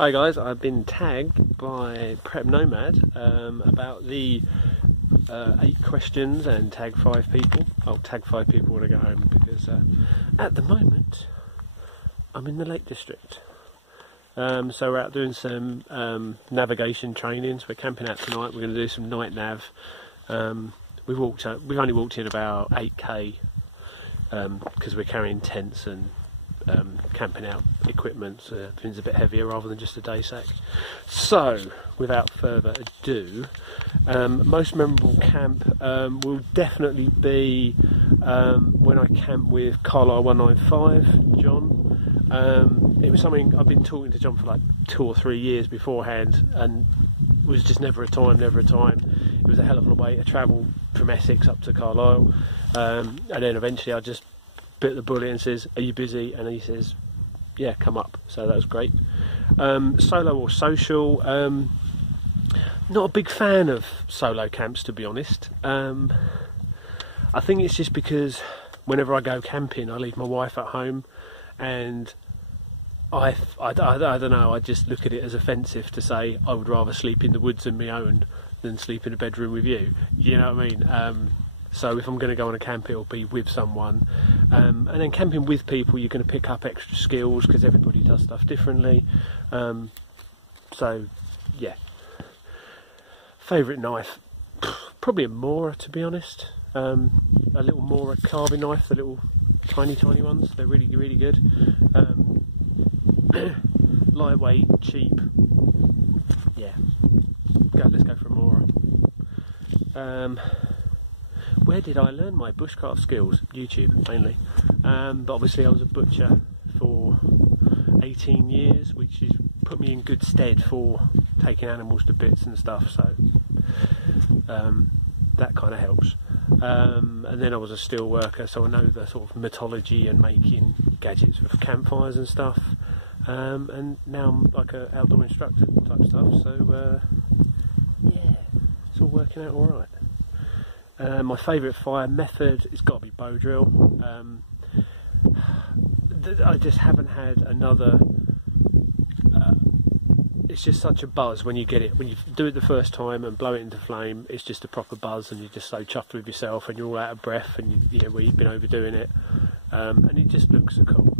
Hi guys, I've been tagged by Prep Nomad about the 8 questions and tag 5 people. I'll tag 5 people when I get home because at the moment I'm in the Lake District. So we're out doing some navigation trainings. We're camping out tonight. We're going to do some night nav. We've only walked in about 8k because we're carrying tents and camping out equipment, so everything's a bit heavier rather than just a day sack. So without further ado, most memorable camp will definitely be when I camped with Carlisle 195 John. It was something I've been talking to John for like 2 or 3 years beforehand, and it was just never a time. It was a hell of a way to travel from Essex up to Carlisle, and then eventually I just bit the bullet and says, "Are you busy?" And he says, "Yeah, come up." So that was great. Solo or social, not a big fan of solo camps, to be honest. I think it's just because whenever I go camping I leave my wife at home, and I don't know, I just look at it as offensive to say I would rather sleep in the woods on my own than sleep in a bedroom with you. You know what I mean? So if I'm going to go on a camp, it'll be with someone. And then camping with people, you're going to pick up extra skills because everybody does stuff differently. So yeah. Favourite knife? Probably a Mora, to be honest. A little Mora carving knife, the little tiny ones. They're really good. Lightweight, cheap. Yeah. Let's go for a Mora. Where did I learn my bushcraft skills? YouTube, mainly. But obviously I was a butcher for 18 years, which has put me in good stead for taking animals to bits and stuff, so that kind of helps. And then I was a steel worker, so I know the sort of metallurgy and making gadgets for campfires and stuff. And now I'm like an outdoor instructor type stuff, so yeah, it's all working out alright. My favourite fire method has got to be bow drill. I just haven't had another. It's just such a buzz when you get it, when you do it the first time and blow it into flame. It's just a proper buzz, and you're just so chuffed with yourself, and you're all out of breath, and you know where you've been overdoing it, and it just looks so cool.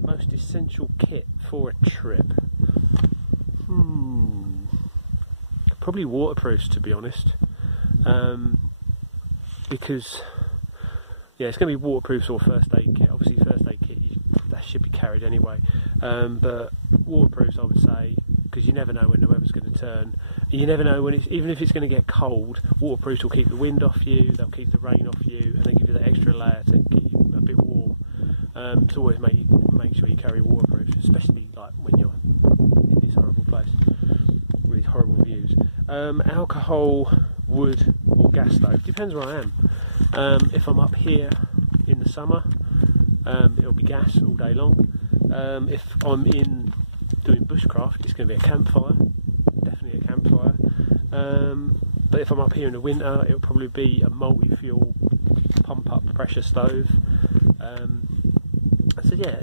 Most essential kit for a trip. Probably waterproofs, to be honest, because yeah, it's going to be waterproofs or first aid kit. Obviously first aid kit, that should be carried anyway, but waterproofs I would say, because you never know when the weather's going to turn, and you never know when even if it's going to get cold, waterproofs will keep the wind off you, they'll keep the rain off you, and they give you that extra layer to keep you a bit warm. So always make sure you carry waterproofs, especially like when you're in this horrible place with these horrible views. Alcohol, wood or gas stove, depends where I am. If I'm up here in the summer, it'll be gas all day long. If I'm in doing bushcraft, it's going to be a campfire, definitely a campfire. But if I'm up here in the winter, it'll probably be a multi-fuel pump up pressure stove. So yeah,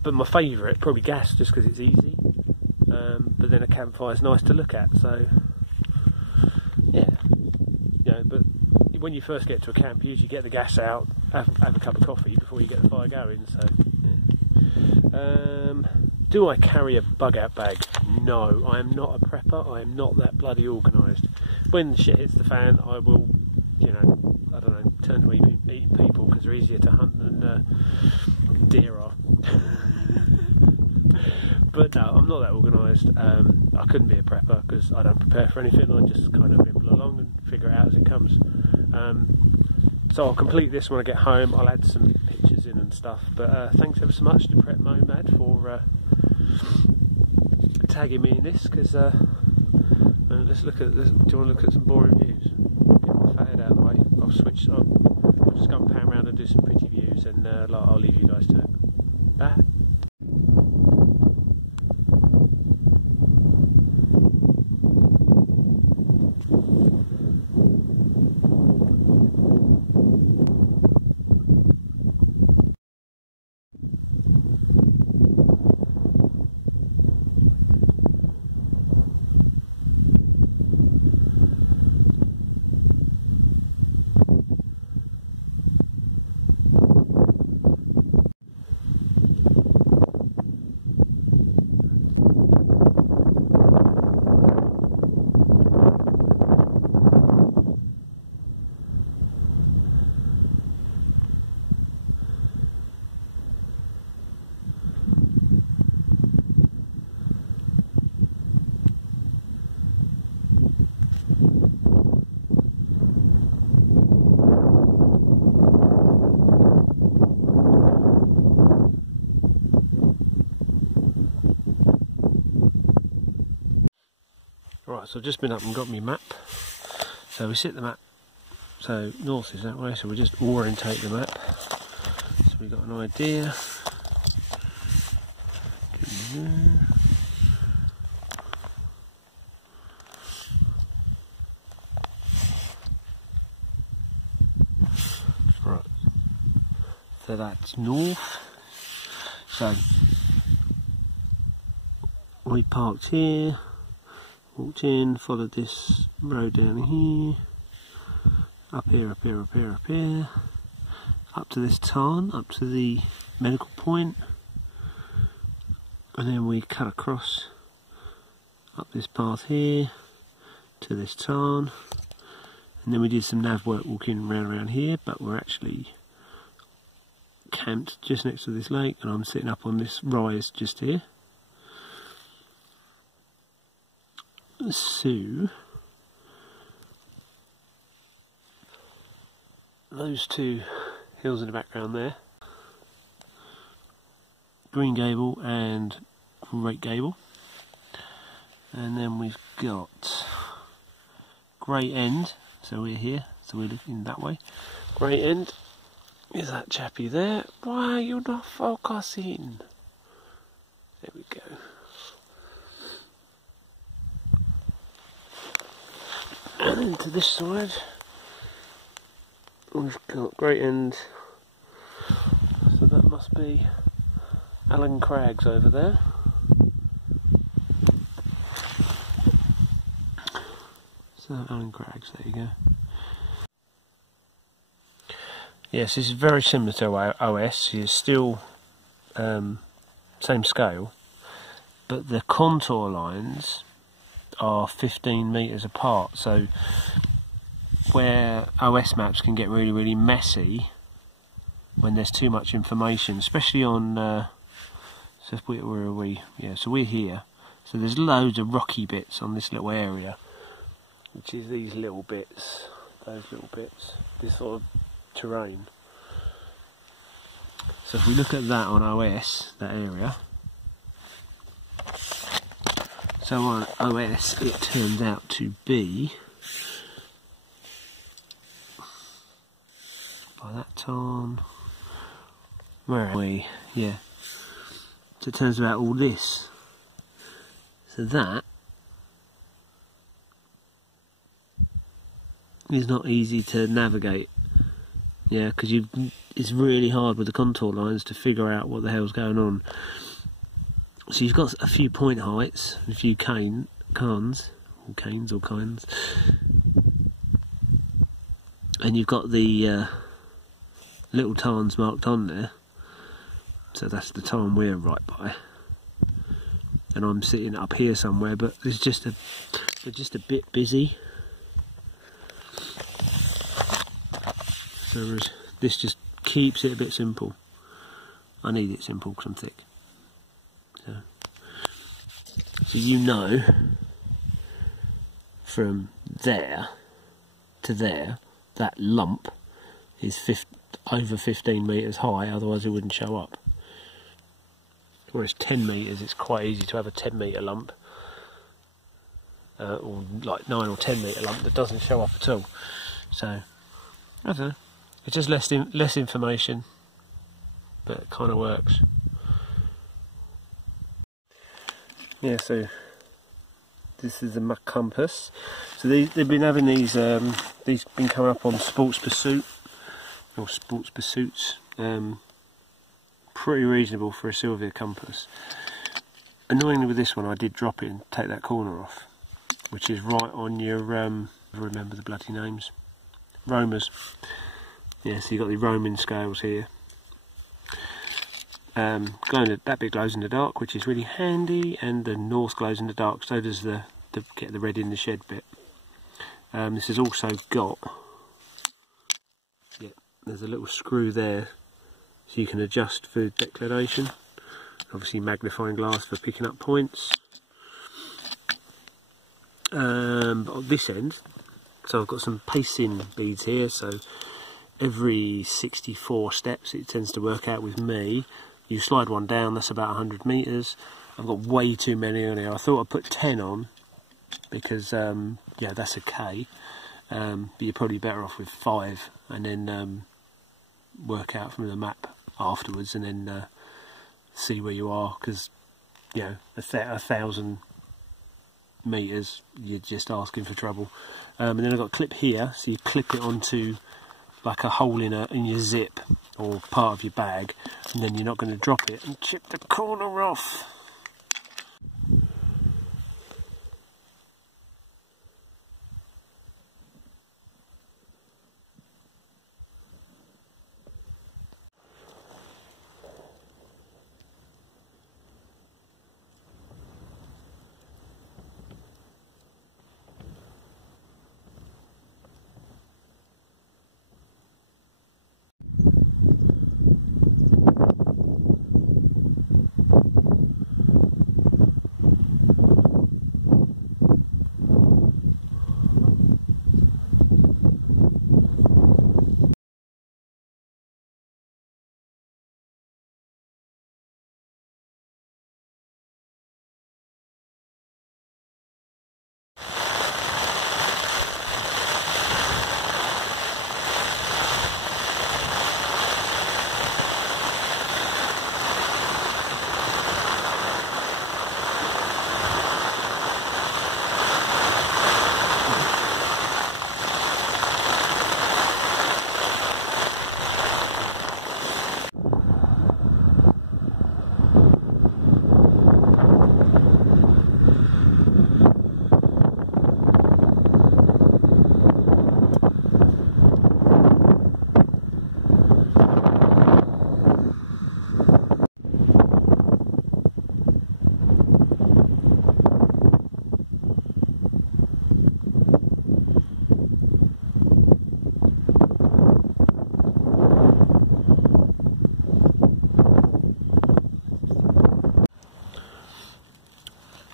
but my favourite, probably gas, just because it's easy. But then a campfire is nice to look at, so yeah. You know, but when you first get to a camp, you usually get the gas out, have a cup of coffee before you get the fire going. So yeah. Do I carry a bug out bag? No, I am not a prepper. I am not that bloody organised. When shit hits the fan, I will, you know, I don't know, turn to eating people because they're easier to hunt than deer are. But no, I'm not that organised. I couldn't be a prepper because I don't prepare for anything. I just kind of nimble along and figure it out as it comes. So I'll complete this when I get home. I'll add some pictures in and stuff. But thanks ever so much to Prep Nomad for tagging me in this. Because let's look at this. Do you want to look at some boring views? Get my fade out of the way. I'll just go and pan around and do some pretty views, and I'll leave you guys to it. Bye. so I've just been up and got my map. So we set the map, so north is that way, so we just orientate the map. So we've got an idea. Right, so that's north. So we parked here, walked in, followed this road down here, up here, up here, up here, up here, up to this tarn, up to the medical point, and then we cut across up this path here to this tarn, and then we did some nav work walking around here, but we're actually camped just next to this lake, and I'm sitting up on this rise just here. So those two hills in the background there, Green Gable and Great Gable, and then we've got Great End, so we're here, so we're looking that way. Great End is that chappie there. Why are you not focusing? There we go. And then to this side we've got Great End, so that must be Alan Crags over there. So Alan Crags, there you go. Yes, this is very similar to OS. It's still same scale, but the contour lines are 15 metres apart, so where OS maps can get really messy when there's too much information, especially on so where are we? Yeah, so we're here, so there's loads of rocky bits on this little area, which is these little bits, those little bits, this sort of terrain. So if we look at that on OS, that area, so on OS it turns out to be, by that time, where are we? Yeah. So it turns out all this. So that is not easy to navigate. Yeah, because it's really hard with the contour lines to figure out what the hell's going on. So you've got a few point heights, a few canes, and you've got the little tarns marked on there. So that's the tarn we're right by, and I'm sitting up here somewhere, but it's just they're just a bit busy. So this just keeps it a bit simple. I need it simple because I'm thick. So you know, from there to there, that lump is over 15 metres high, otherwise it wouldn't show up. Whereas 10 metres, it's quite easy to have a 10 metre lump, or like 9 or 10 metre lump that doesn't show up at all. So, I don't know, it's just less information, but it kind of works. Yeah, so this is the Muck Compass. So they've been having these been coming up on Sports Pursuit, or Sports Pursuits. Pretty reasonable for a Sylvia compass. Annoyingly with this one I did drop it and take that corner off, which is right on your, remember the bloody names, Romers. Yeah, so you've got the Roman scales here. That bit glows in the dark, which is really handy, and the north glows in the dark, so does the get the red in the shed bit. This has also got, yeah, there's a little screw there, so you can adjust for declination. Obviously magnifying glass for picking up points. But on this end, so I've got some pacing beads here, so every 64 steps it tends to work out with me. You slide one down, that's about 100 metres. I've got way too many on here. I thought I'd put 10 on, because yeah, that's a K, but you're probably better off with 5, and then work out from the map afterwards, and then see where you are, because you know, 1,000 meters, you're just asking for trouble. And then I've got a clip here, so you clip it onto like a hole in your zip or part of your bag, and then you're not going to drop it and chip the corner off.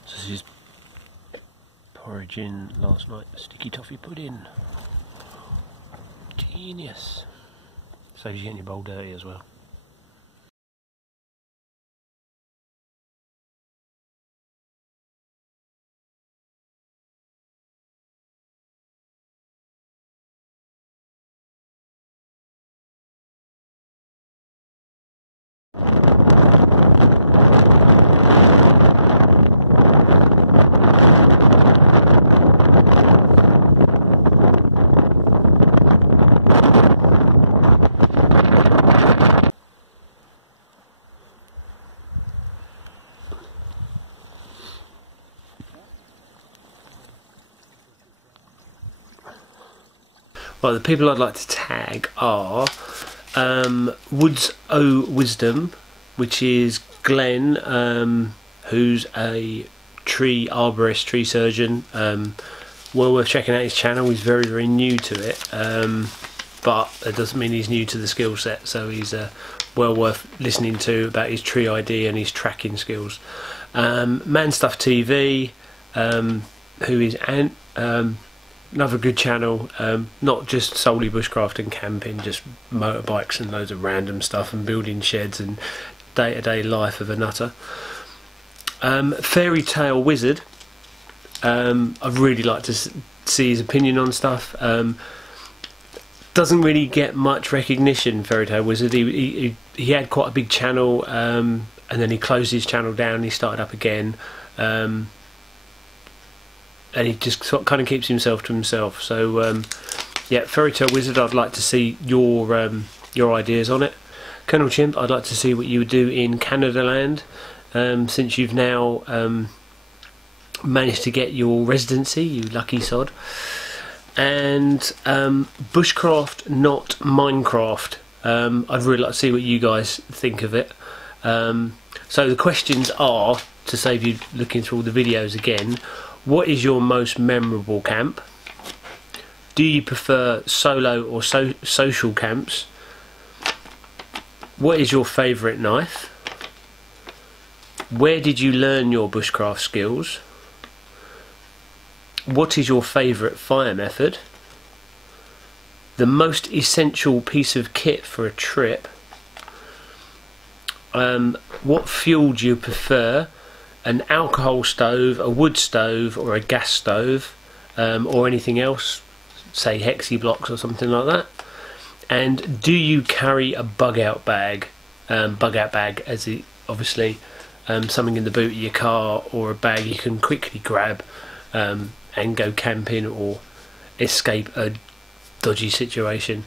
This is porridging last night, sticky toffee pudding. Genius. Saves you getting your bowl dirty as well. Well, the people I'd like to tag are Woods O Wisdom, which is Glenn, who's a tree arborist, tree surgeon. Well worth checking out his channel. He's very, very new to it, but it doesn't mean he's new to the skill set, so he's well worth listening to about his tree ID and his tracking skills. Man Stuff TV, who is Ant, another good channel, not just solely bushcraft and camping, just motorbikes and loads of random stuff and building sheds and day-to-day life of a nutter. Fairy Tale Wizard, I'd really like to see his opinion on stuff. Doesn't really get much recognition, Fairy Tale Wizard. He had quite a big channel, and then he closed his channel down, he started up again. And he just sort of kind of keeps himself to himself. So yeah, Fairy Tale Wizard, I'd like to see your ideas on it. Colonel Chimp, I'd like to see what you would do in Canada land, since you've now managed to get your residency, you lucky sod. And Bushcraft Not Minecraft, I'd really like to see what you guys think of it. So the questions are, to save you looking through all the videos again: what is your most memorable camp? Do you prefer solo or social camps? What is your favourite knife? Where did you learn your bushcraft skills? What is your favourite fire method? The most essential piece of kit for a trip? What fuel do you prefer? an alcohol stove, a wood stove, or a gas stove, or anything else, say hexi blocks or something like that? And do you carry a bug out bag? Bug out bag as obviously something in the boot of your car, or a bag you can quickly grab and go camping or escape a dodgy situation.